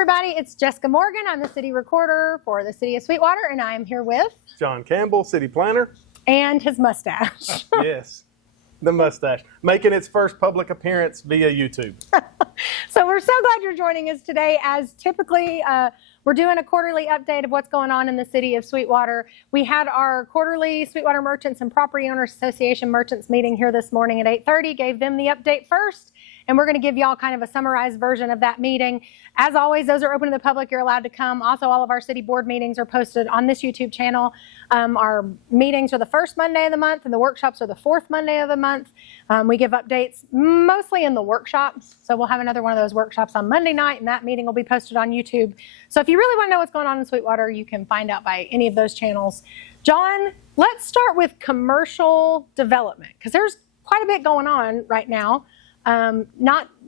everybody, it's Jessica Morgan. I'm the city recorder for the city of Sweetwater, and I am here with John Campbell, city planner. And his mustache. Yes, the mustache, making its first public appearance via YouTube. So we're so glad you're joining us today. As typically, we're doing a quarterly update of what's going on in the city of Sweetwater. We had our quarterly Sweetwater Merchants and Property Owners Association Merchants meeting here this morning at 8:30, gave them the update first. And we're going to give y'all kind of a summarized version of that meeting. As always, those are open to the public. You're allowed to come. Also, all of our city board meetings are posted on this YouTube channel. Our meetings are the first Monday of the month, and the workshops are the fourth Monday of the month. We give updates mostly in the workshops. So we'll have another one of those workshops on Monday night, and that meeting will be posted on YouTube. So if you really want to know what's going on in Sweetwater, you can find out by any of those channels. John, let's start with commercial development, because there's quite a bit going on right now.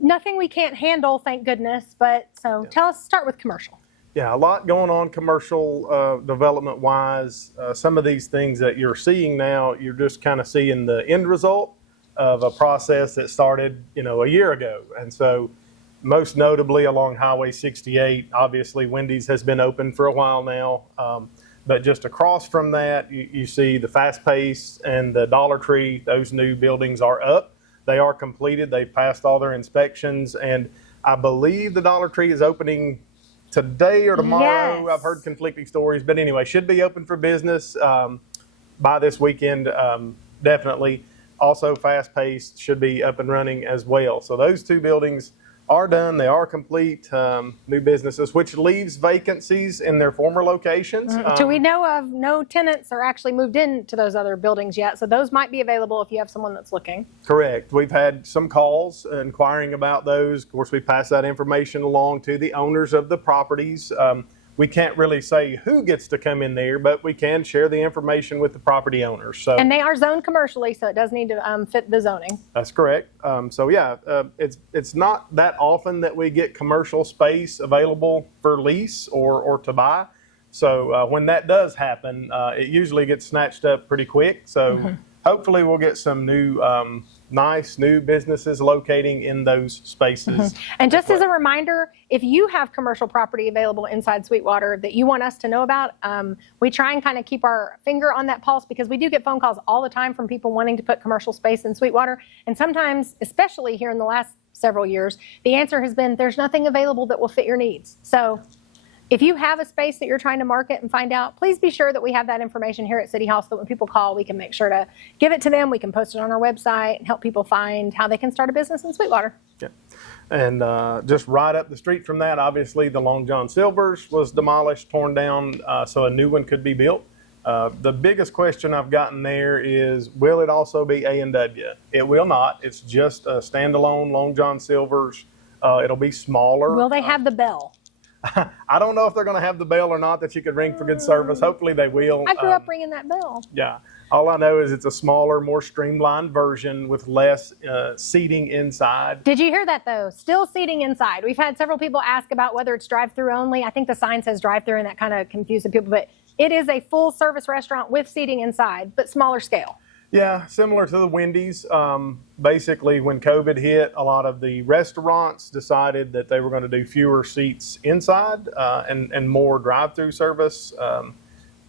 Nothing we can't handle, thank goodness, but start with commercial. Yeah, a lot going on commercial development wise. Some of these things that you're seeing now, you're just kind of seeing the end result of a process that started, a year ago. And so most notably along Highway 68, obviously Wendy's has been open for a while now. But just across from that, you see the Fast Pace and the Dollar Tree. Those new buildings are up. They are completed. They've passed all their inspections, and I believe the Dollar Tree is opening today or tomorrow. Yes. I've heard conflicting stories, but anyway, should be open for business by this weekend, definitely. Also, Fast Pace should be up and running as well. So those two buildings are done. They are complete, new businesses, which leaves vacancies in their former locations. So we know of no tenants are actually moved into those other buildings yet, so those might be available if you have someone that's looking. Correct. We've had some calls inquiring about those. Of course, we pass that information along to the owners of the properties. We can't really say who gets to come in there, but we can share the information with the property owners. And they are zoned commercially, so it does need to fit the zoning. That's correct. It's not that often that we get commercial space available for lease or to buy. So when that does happen, it usually gets snatched up pretty quick. So hopefully we'll get some new, nice new businesses locating in those spaces. And just as a reminder, if you have commercial property available inside Sweetwater that you want us to know about, we try and kind of keep our finger on that pulse, because we do get phone calls all the time from people wanting to put commercial space in Sweetwater. And sometimes, especially here in the last several years, the answer has been there's nothing available that will fit your needs. So if you have a space that you're trying to market and find out, please be sure that we have that information here at City Hall so that when people call, we can make sure to give it to them. We can post it on our website and help people find how they can start a business in Sweetwater. Yeah. And just right up the street from that, obviously, the Long John Silver's was demolished, torn down, so a new one could be built. The biggest question I've gotten there is, will it also be A&W? It will not. It's just a standalone Long John Silver's. It'll be smaller. Will they have the bell? I don't know if they're going to have the bell or not that you could ring for good service. Hopefully they will. I grew up ringing that bell. Yeah. All I know is it's a smaller, more streamlined version with less seating inside. Did you hear that, though? Still seating inside. We've had several people ask about whether it's drive-through only. I think the sign says drive-through, and that kind of confused the people. But it is a full-service restaurant with seating inside, but smaller scale. Yeah, similar to the Wendy's. Basically, when COVID hit, a lot of the restaurants decided that they were going to do fewer seats inside and more drive-through service,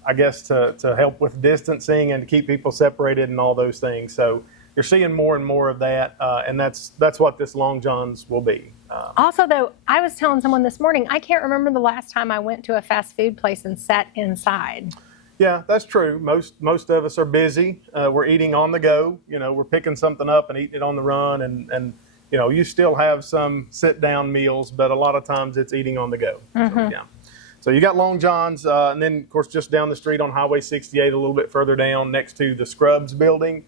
I guess to help with distancing and to keep people separated and all those things. So you're seeing more and more of that, and that's what this Long John's will be. Also, though, I was telling someone this morning, I can't remember the last time I went to a fast food place and sat inside. Yeah, that's true. Most of us are busy. We're eating on the go. We're picking something up and eating it on the run. And you still have some sit-down meals, but a lot of times it's eating on the go. So you got Long John's, and then, of course, just down the street on Highway 68, a little bit further down next to the Scrubs building,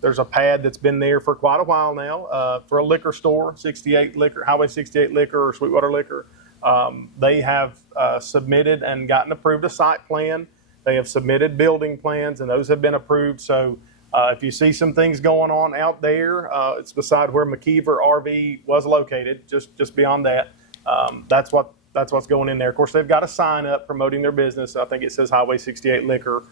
there's a pad that's been there for quite a while now for a liquor store, 68 Liquor, Highway 68 Liquor or Sweetwater Liquor. They have submitted and gotten approved a site plan. They have submitted building plans, and those have been approved. So if you see some things going on out there, it's beside where McKeever RV was located, just beyond that. That's what's going in there. Of course, they've got a sign up promoting their business. I think it says Highway 68 Liquor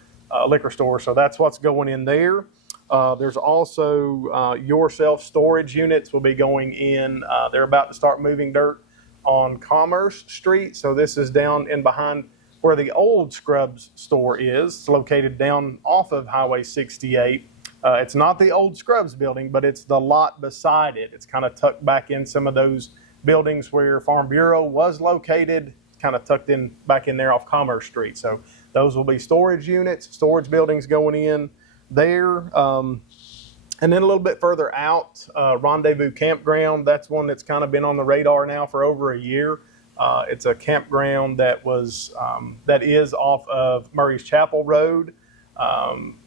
Store. So that's what's going in there. There's also your self-storage units will be going in. They're about to start moving dirt on Commerce Street. So this is down in behind where the old Scrubs store is. It's located down off of Highway 68. It's not the old Scrubs building, but it's the lot beside it. It's kind of tucked back in some of those buildings where Farm Bureau was located, kind of tucked in back in there off Commerce Street. So those will be storage units, storage buildings going in there. And then a little bit further out, Rendezvous Campground. That's one that's kind of been on the radar now for over a year. It's a campground that is off of Murray's Chapel Road.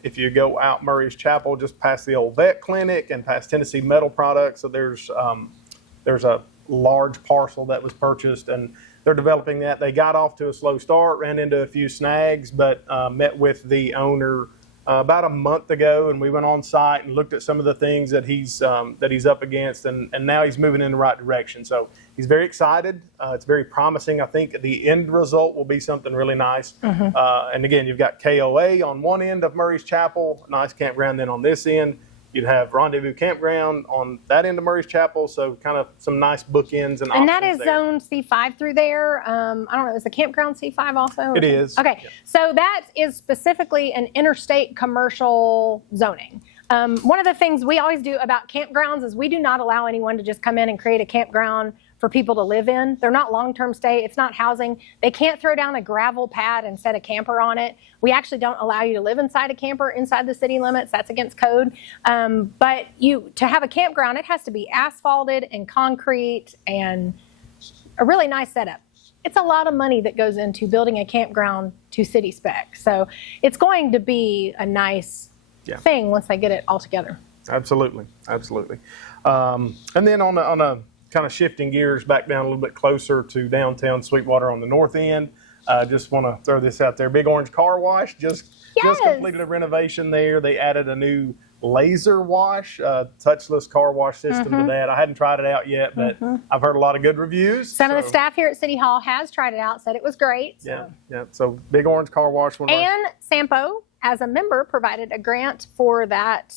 If you go out Murray's Chapel, just past the old vet clinic and past Tennessee Metal Products, so there's a large parcel that was purchased, and they're developing that. They got off to a slow start, ran into a few snags, but met with the owner about a month ago, and we went on site and looked at some of the things that he's up against, and now he's moving in the right direction. So he's very excited. It's very promising. I think the end result will be something really nice. And again, you've got KOA on one end of Murray's Chapel, nice campground. Then on this end, you'd have Rendezvous Campground on that end of Murray's Chapel. So kind of some nice bookends and options. And that is there. zone C5 through there. I don't know, is the campground C5 also? It is. Okay, Yeah. so that is specifically an interstate commercial zoning. One of the things we always do about campgrounds is we do not allow anyone to just come in and create a campground for people to live in. They're not long-term stay. It's not housing. They can't throw down a gravel pad and set a camper on it. We actually don't allow you to live inside a camper inside the city limits. That's against code. But to have a campground, it has to be asphalted and concrete and a really nice setup. It's a lot of money that goes into building a campground to city spec. So it's going to be a nice thing once they get it all together. Absolutely. And then on a kind of shifting gears back down a little bit closer to downtown Sweetwater on the north end, just want to throw this out there. Big Orange Car Wash just completed a renovation there. They added a new laser wash, touchless car wash system to that. I hadn't tried it out yet, but I've heard a lot of good reviews. Some of the staff here at City Hall has tried it out, said it was great. So. Yeah. So Big Orange Car Wash. And Sampo, as a member, provided a grant for that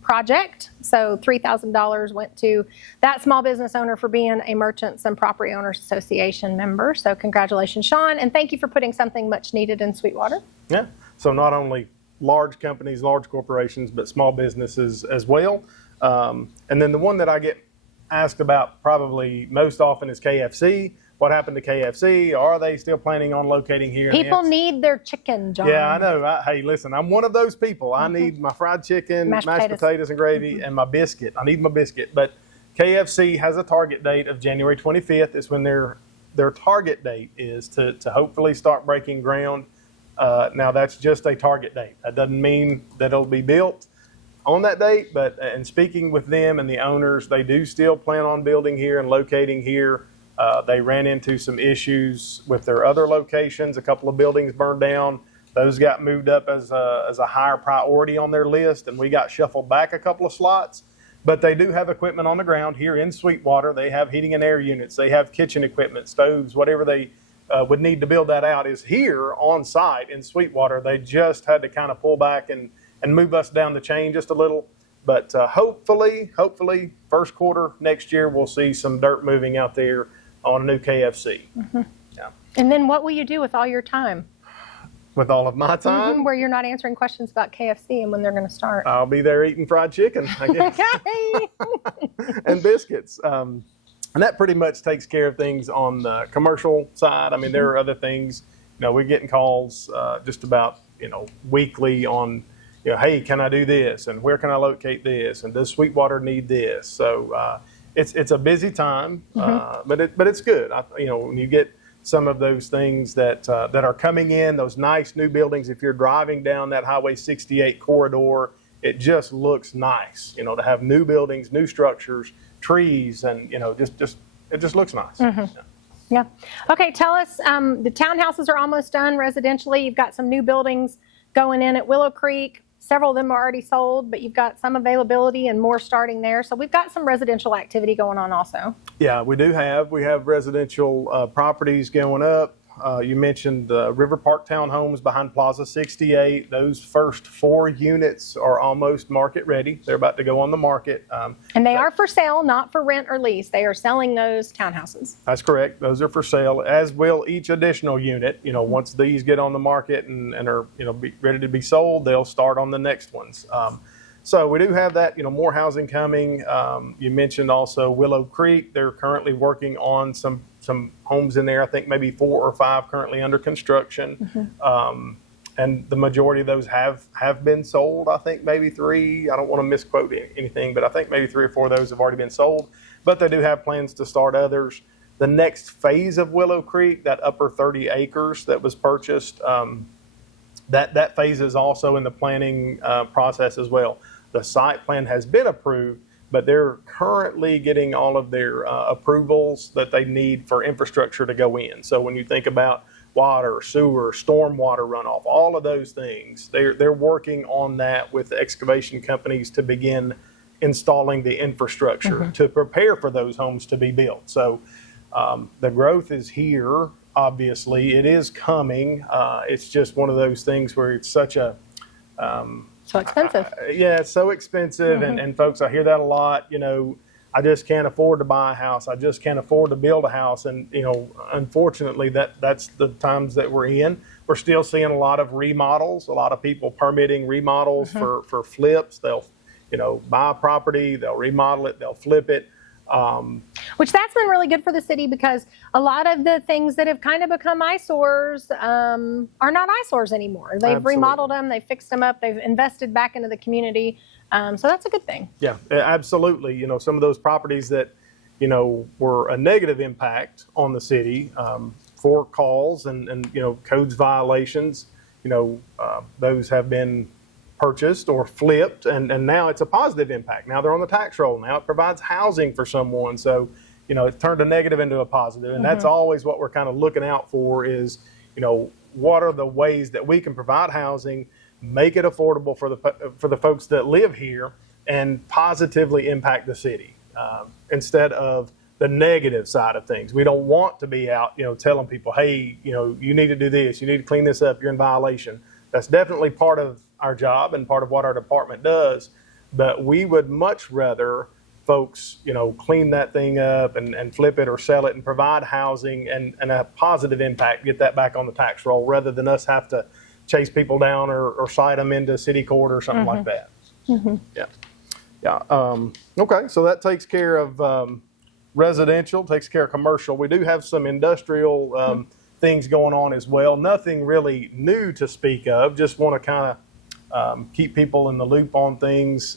project. So $3,000 went to that small business owner for being a Merchants and Property Owners Association member. So congratulations, Sean, and thank you for putting something much needed in Sweetwater. Yeah. So not only large companies, large corporations, but small businesses as well. And then the one that I get asked about probably most often is KFC. What happened to KFC? Are they still planning on locating here? People need their chicken, John. Yeah, I know. Hey, listen, I'm one of those people. I need my fried chicken, mashed potatoes and gravy, and my biscuit. I need my biscuit. But KFC has a target date of January 25th. It's when their target date is to hopefully start breaking ground. Now, that's just a target date. That doesn't mean that it'll be built on that date. But in speaking with them and the owners, they do still plan on building here and locating here. They ran into some issues with their other locations. A couple of buildings burned down. Those got moved up as a higher priority on their list, and we got shuffled back a couple of slots. But they do have equipment on the ground here in Sweetwater. They have heating and air units. They have kitchen equipment, stoves, whatever they would need to build that out is here on site in Sweetwater. They just had to kind of pull back and move us down the chain just a little. But hopefully, first quarter next year, we'll see some dirt moving out there on a new KFC. Yeah. And then what will you do with all your time? With all of my time? Where you're not answering questions about KFC and when they're going to start. I'll be there eating fried chicken, I guess. And biscuits. And that pretty much takes care of things on the commercial side. I mean, there are other things. We're getting calls just about, weekly on, hey, can I do this? And where can I locate this? And does Sweetwater need this? So it's a busy time, but it's good. When you get some of those things that are coming in, those nice new buildings, if you're driving down that Highway 68 corridor, it just looks nice, to have new buildings, new structures, trees, and, it just looks nice. Yeah. Okay, tell us, the townhouses are almost done residentially. You've got some new buildings going in at Willow Creek. Several of them are already sold, but you've got some availability and more starting there. So we've got some residential activity going on also. Yeah, we do have. We have residential properties going up. You mentioned the River Park Townhomes behind Plaza 68. Those first 4 units are almost market ready. They're about to go on the market. And they are for sale, not for rent or lease. They are selling those townhouses. That's correct. Those are for sale, as will each additional unit. Once these get on the market and are, be ready to be sold, they'll start on the next ones. So we do have that, more housing coming. You mentioned also Willow Creek. They're currently working on some homes in there. I think maybe 4 or 5 currently under construction. And the majority of those have been sold. I think maybe 3. I don't want to misquote anything, but I think maybe 3 or 4 of those have already been sold. But they do have plans to start others. The next phase of Willow Creek, that upper 30 acres that was purchased, that phase is also in the planning process as well. The site plan has been approved, but they're currently getting all of their approvals that they need for infrastructure to go in. So when you think about water, sewer, stormwater runoff, all of those things, they're working on that with the excavation companies to begin installing the infrastructure to prepare for those homes to be built. So the growth is here. Obviously, it is coming. It's just one of those things where it's such a so expensive. Yeah, it's so expensive. And folks, I hear that a lot. I just can't afford to buy a house. I just can't afford to build a house. And, unfortunately, that's the times that we're in. We're still seeing a lot of remodels, a lot of people permitting remodels for flips. They'll, buy a property, they'll remodel it, they'll flip it. Which that's been really good for the city, because a lot of the things that have kind of become eyesores are not eyesores anymore. They've remodeled them, they've fixed them up, they've invested back into the community. So that's a good thing. Yeah, absolutely. Some of those properties that, were a negative impact on the city for calls and codes violations, those have been purchased or flipped, and now it's a positive impact. Now they're on the tax roll. Now it provides housing for someone. So, it's turned a negative into a positive. And that's always what we're kind of looking out for is, what are the ways that we can provide housing, make it affordable for the folks that live here, and positively impact the city instead of the negative side of things. We don't want to be out, telling people, hey, you need to do this, you need to clean this up, you're in violation. That's definitely part of our job and part of what our department does, but we would much rather folks, clean that thing up and flip it or sell it and provide housing and a positive impact, get that back on the tax roll, rather than us have to chase people down or cite them into city court or something like that. Yeah. Okay, so that takes care of residential, takes care of commercial. We do have some industrial things going on as well. Nothing really new to speak of. Just want to kind of keep people in the loop on things.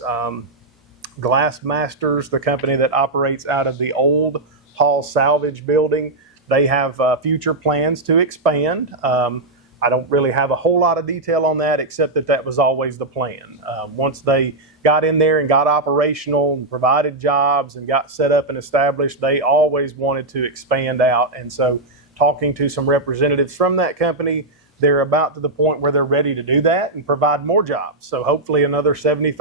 Glass Masters, the company that operates out of the old Hall Salvage building, they have future plans to expand. I don't really have a whole lot of detail on that, except that was always the plan. Once they got in there and got operational and provided jobs and got set up and established, they always wanted to expand out. And so talking to some representatives from that company, they're about to the point where they're ready to do that and provide more jobs. So hopefully another 50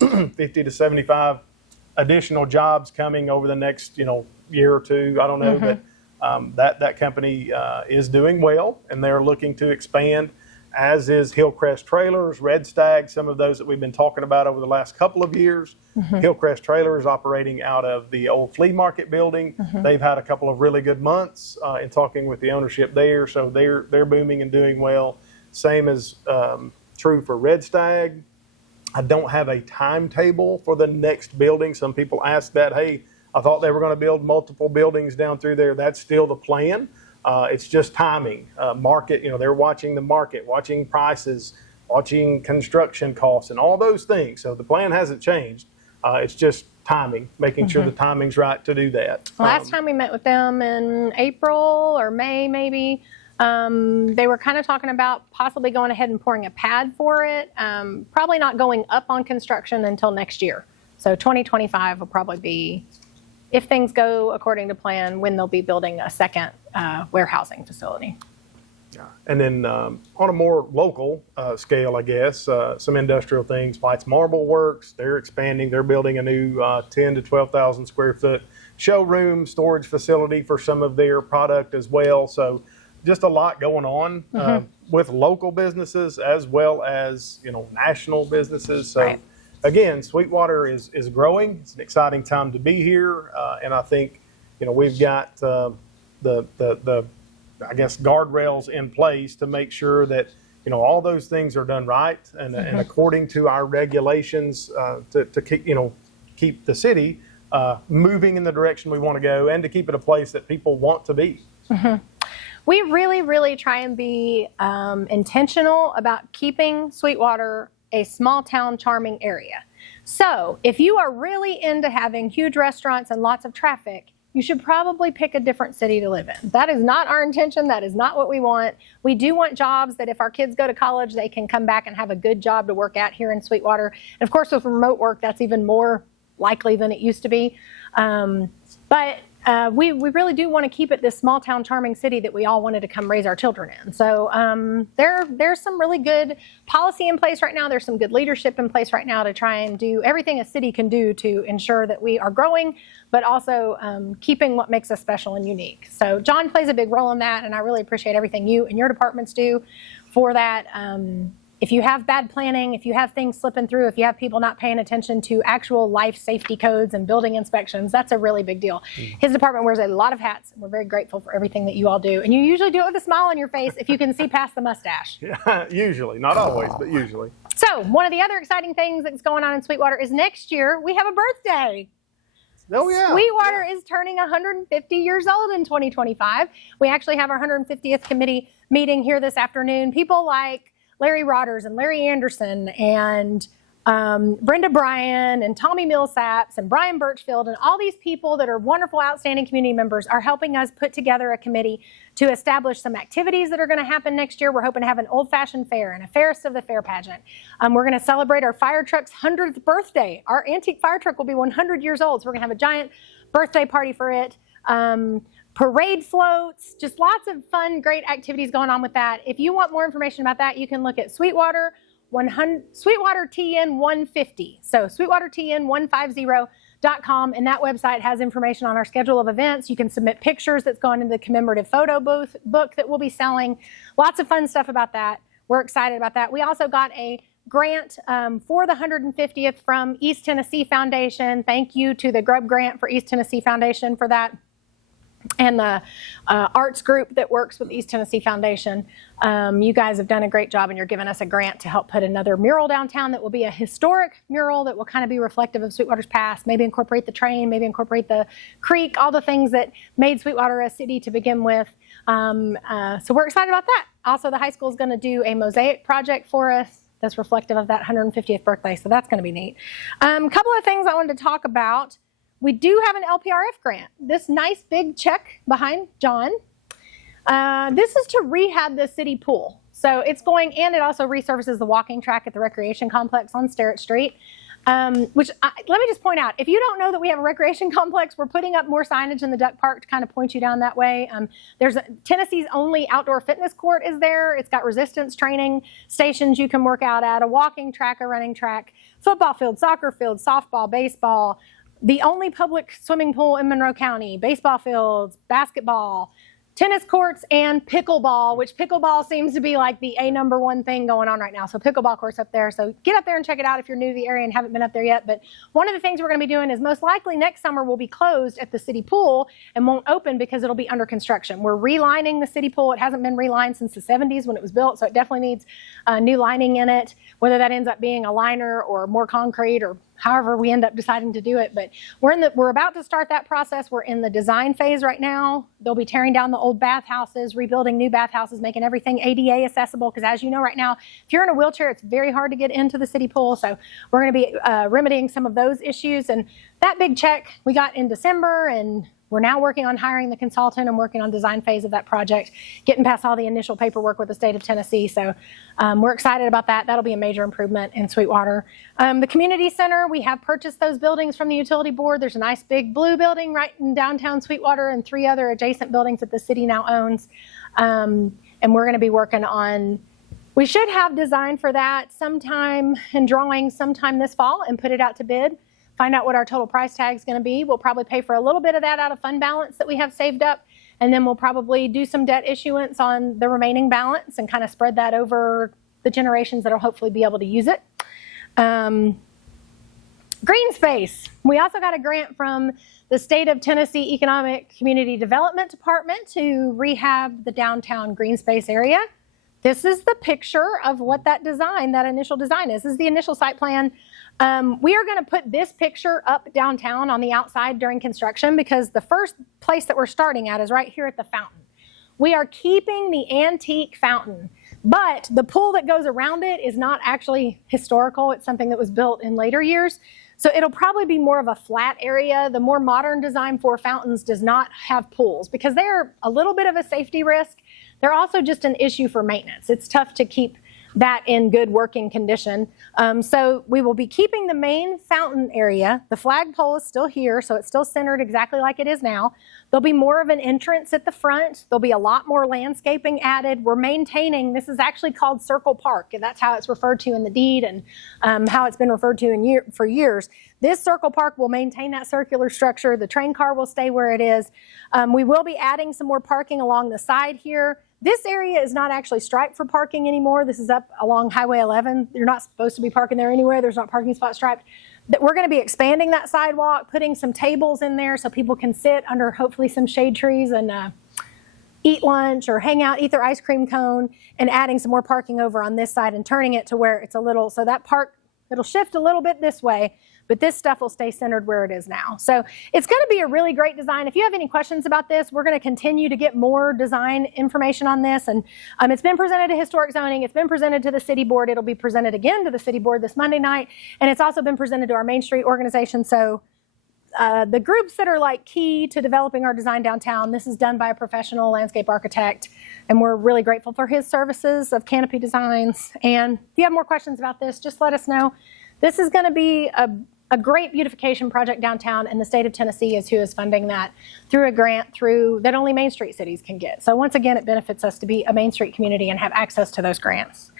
to 75 additional jobs coming over the next, year or two. I don't know, but that company is doing well, and they're looking to expand, as is Hillcrest Trailers, Red Stag, some of those that we've been talking about over the last couple of years. Hillcrest Trailers operating out of the old flea market building. They've had a couple of really good months in talking with the ownership there, so they're booming and doing well. Same is true for Red Stag. I don't have a timetable for the next building. Some people ask that, hey, I thought they were going to build multiple buildings down through there. That's still the plan. It's just timing. Market, they're watching the market, watching prices, watching construction costs, and all those things. So the plan hasn't changed. It's just timing, making sure the timing's right to do that. Last time we met with them in April or May, maybe, they were kind of talking about possibly going ahead and pouring a pad for it. Probably not going up on construction until next year. So 2025 will probably be, if things go according to plan, when they'll be building a second warehousing facility. Yeah. And then on a more local scale, I guess, some industrial things, White's Marble Works, they're expanding. They're building a new 10 to 12,000 square foot showroom storage facility for some of their product as well. So just a lot going on with local businesses as well as, national businesses. So Right. again, Sweetwater is growing. It's an exciting time to be here. And I think, we've got the I guess, guardrails in place to make sure that, all those things are done right and according to our regulations to keep the city moving in the direction we want to go and to keep it a place that people want to be. We really, really try and be intentional about keeping Sweetwater a small town, charming area. So if you are really into having huge restaurants and lots of traffic, you should probably pick a different city to live in. That is not our intention. That is not what we want. We do want jobs that if our kids go to college, they can come back and have a good job to work at here in Sweetwater. And of course, with remote work, that's even more likely than it used to be. But we really do want to keep it this small town, charming city that we all wanted to come raise our children in. So there's some really good policy in place right now. There's some good leadership in place right now to try and do everything a city can do to ensure that we are growing, but also keeping what makes us special and unique. So John plays a big role in that, and I really appreciate everything you and your departments do for that. If you have bad planning, if you have things slipping through, if you have people not paying attention to actual life safety codes and building inspections, that's a really big deal. His department wears a lot of hats, and we're very grateful for everything that you all do. And you usually do it with a smile on your face if you can see past the mustache. Yeah, usually. Not always, but usually. So one of the other exciting things that's going on in Sweetwater is next year we have a birthday. Oh, yeah. Sweetwater is turning 150 years old in 2025. We actually have our 150th committee meeting here this afternoon. People like Larry Rodders and Larry Anderson and Brenda Bryan and Tommy Millsaps and Brian Birchfield and all these people that are wonderful, outstanding community members are helping us put together a committee to establish some activities that are going to happen next year. We're hoping to have an old-fashioned fair and a Fairest of the Fair pageant. We're going to celebrate our fire truck's 100th birthday. Our antique fire truck will be 100 years old, so we're going to have a giant birthday party for it. Parade floats, just lots of fun, great activities going on with that. If you want more information about that, you can look at Sweetwater TN 150. So SweetwaterTN150.com, and that website has information on our schedule of events. You can submit pictures that's going into the commemorative photo book that we'll be selling. Lots of fun stuff about that. We're excited about that. We also got a grant for the 150th from East Tennessee Foundation. Thank you to the Grubb Grant for East Tennessee Foundation for that, and the arts group that works with East Tennessee Foundation. You guys have done a great job, and you're giving us a grant to help put another mural downtown that will be a historic mural that will kind of be reflective of Sweetwater's past, maybe incorporate the train, maybe incorporate the creek, all the things that made Sweetwater a city to begin with. So we're excited about that. Also, the high school is going to do a mosaic project for us that's reflective of that 150th birthday, so that's going to be neat. Couple of things I wanted to talk about. We do have an LPRF grant. This nice big check behind John. This is to rehab the city pool. So it's going, and it also resurfaces the walking track at the recreation complex on Sterrett Street. Let me just point out, if you don't know that we have a recreation complex, we're putting up more signage in the Duck Park to kind of point you down that way. Tennessee's only outdoor fitness court is there. It's got resistance training stations you can work out at, a walking track, a running track, football field, soccer field, softball, baseball, the only public swimming pool in Monroe County, baseball fields, basketball, tennis courts, and pickleball, which pickleball seems to be like the #1 thing going on right now. So pickleball courts up there. So get up there and check it out if you're new to the area and haven't been up there yet. But one of the things we're going to be doing is most likely next summer we'll be closed at the city pool and won't open because it'll be under construction. We're relining the city pool. It hasn't been relined since the 70s when it was built, so it definitely needs new lining in it, whether that ends up being a liner or more concrete or however we end up deciding to do it. But we're about to start that process. We're in the design phase right now. They'll be tearing down the old bathhouses, rebuilding new bathhouses, making everything ADA accessible, because as you know right now, if you're in a wheelchair, it's very hard to get into the city pool. So we're going to be remedying some of those issues. And that big check we got in December, and we're now working on hiring the consultant and working on design phase of that project, getting past all the initial paperwork with the state of Tennessee. So we're excited about that. That'll be a major improvement in Sweetwater. The community center, we have purchased those buildings from the utility board. There's a nice big blue building right in downtown Sweetwater and 3 other adjacent buildings that the city now owns. And we're going to be working on, we should have design for that sometime and drawing sometime this fall and put it out to bid. Find out what our total price tag is going to be. We'll probably pay for a little bit of that out of fund balance that we have saved up, And then we'll probably do some debt issuance on the remaining balance and kind of spread that over the generations that will hopefully be able to use it. Green space. We also got a grant from the State of Tennessee Economic Community Development Department to rehab the downtown green space area. This is the picture of what that initial design is. This is the initial site plan. We are going to put this picture up downtown on the outside during construction because the first place that we're starting at is right here at the fountain. We are keeping the antique fountain, but the pool that goes around it is not actually historical. It's something that was built in later years. So it'll probably be more of a flat area. The more modern design for fountains does not have pools because they're a little bit of a safety risk. They're also just an issue for maintenance. It's tough to keep that in good working condition. So we will be keeping the main fountain area. The flagpole is still here, so it's still centered exactly like it is now. There'll be more of an entrance at the front. There'll be a lot more landscaping added. We're maintaining, this is actually called Circle Park, and that's how it's referred to in the deed and how it's been referred to for years. This Circle Park will maintain that circular structure. The train car will stay where it is. We will be adding some more parking along the side here. This area is not actually striped for parking anymore. This is up along Highway 11. You're not supposed to be parking there anywhere. There's not parking spot striped. We're going to be expanding that sidewalk, putting some tables in there so people can sit under hopefully some shade trees and eat lunch or hang out, eat their ice cream cone, and adding some more parking over on this side and turning it to where it's a little, so that park, it'll shift a little bit this way, but this stuff will stay centered where it is now. So it's going to be a really great design. If you have any questions about this, we're going to continue to get more design information on this. And it's been presented to Historic Zoning. It's been presented to the City Board. It'll be presented again to the City Board this Monday night. And it's also been presented to our Main Street organization. So the groups that are like key to developing our design downtown, this is done by a professional landscape architect. And we're really grateful for his services of Canopy Designs. And if you have more questions about this, just let us know. This is going to be a great beautification project downtown, and the state of Tennessee is who is funding that through a grant that only Main Street cities can get. So once again, it benefits us to be a Main Street community and have access to those grants.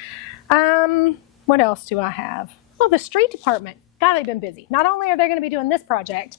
What else do I have? Oh, the street department. God, they've been busy. Not only are they going to be doing this project,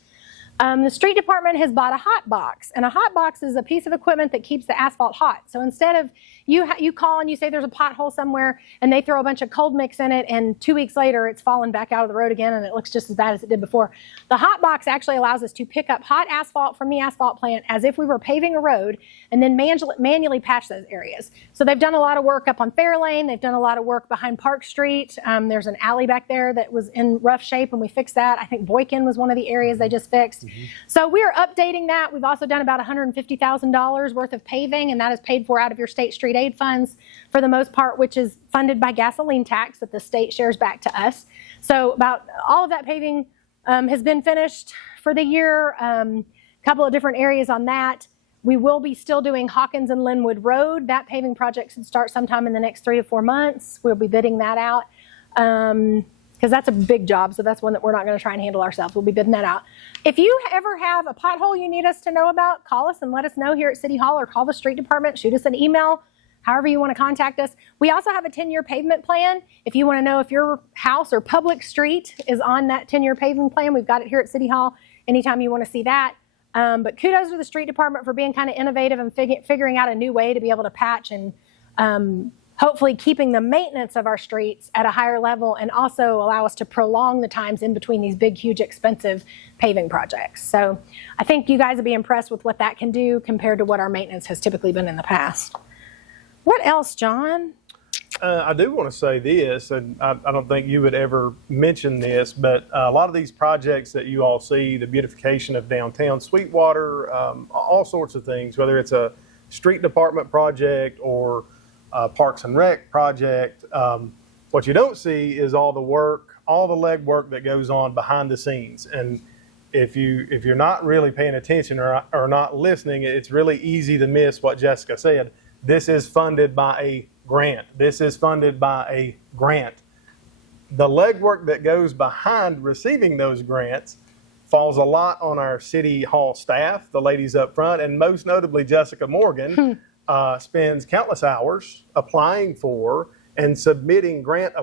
the street department has bought a hot box, and a hot box is a piece of equipment that keeps the asphalt hot. So instead of you call and you say there's a pothole somewhere and they throw a bunch of cold mix in it and 2 weeks later it's fallen back out of the road again and it looks just as bad as it did before. The hot box actually allows us to pick up hot asphalt from the asphalt plant as if we were paving a road and then manually patch those areas. So they've done a lot of work up on Fairlane. They've done a lot of work behind Park Street. There's an alley back there that was in rough shape and we fixed that. I think Boykin was one of the areas they just fixed. So we are updating that. We've also done about $150,000 worth of paving, and that is paid for out of your state street aid funds for the most part, which is funded by gasoline tax that the state shares back to us. So about all of that paving has been finished for the year. A couple of different areas on that. We will be still doing Hawkins and Linwood Road. That paving project should start sometime in the next 3 to 4 months. We'll be bidding that out. Because that's a big job, so that's one that we're not going to try and handle ourselves. We'll be bidding that out. If you ever have a pothole you need us to know about, call us and let us know here at City Hall or call the street department, shoot us an email, however you want to contact us. We also have a 10-year pavement plan. If you want to know if your house or public street is on that 10-year paving plan, we've got it here at City Hall anytime you want to see that. But kudos to the street department for being kind of innovative and figuring out a new way to be able to patch and hopefully keeping the maintenance of our streets at a higher level and also allow us to prolong the times in between these big, huge, expensive paving projects. So I think you guys will be impressed with what that can do compared to what our maintenance has typically been in the past. What else, John? I do want to say this, and I don't think you would ever mention this, but a lot of these projects that you all see, the beautification of downtown Sweetwater, all sorts of things, whether it's a street department project or Parks and Rec project. What you don't see is all the work, all the legwork that goes on behind the scenes. And if you're not really paying attention or not listening, it's really easy to miss what Jessica said. This is funded by a grant. This is funded by a grant. The legwork that goes behind receiving those grants falls a lot on our City Hall staff, the ladies up front, and most notably Jessica Morgan. Spends countless hours applying for and submitting grant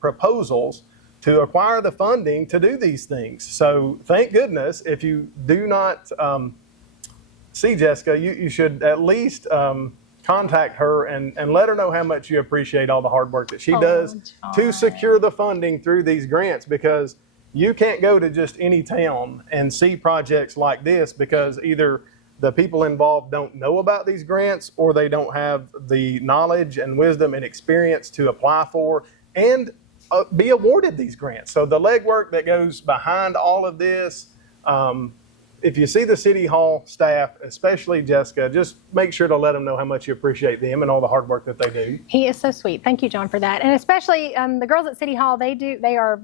proposals to acquire the funding to do these things. So thank goodness, if you do not see Jessica, you should at least contact her and let her know how much you appreciate all the hard work that she does to secure the funding through these grants, because you can't go to just any town and see projects like this because either the people involved don't know about these grants or they don't have the knowledge and wisdom and experience to apply for and be awarded these grants. So the legwork that goes behind all of this, if you see the City Hall staff, especially Jessica, just make sure to let them know how much you appreciate them and all the hard work that they do. He is so sweet. Thank you, John, for that. And especially the girls at City Hall, they are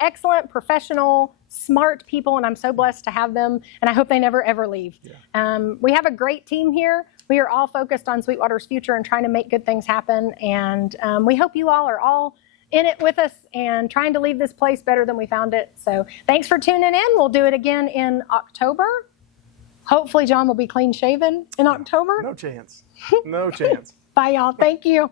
excellent, professional, smart people, and I'm so blessed to have them, and I hope they never, ever leave. Yeah. We have a great team here. We are all focused on Sweetwater's future and trying to make good things happen, and we hope you all are all in it with us and trying to leave this place better than we found it. So thanks for tuning in. We'll do it again in October. Hopefully John will be clean shaven in October. No chance. No chance. Bye, y'all. Thank you.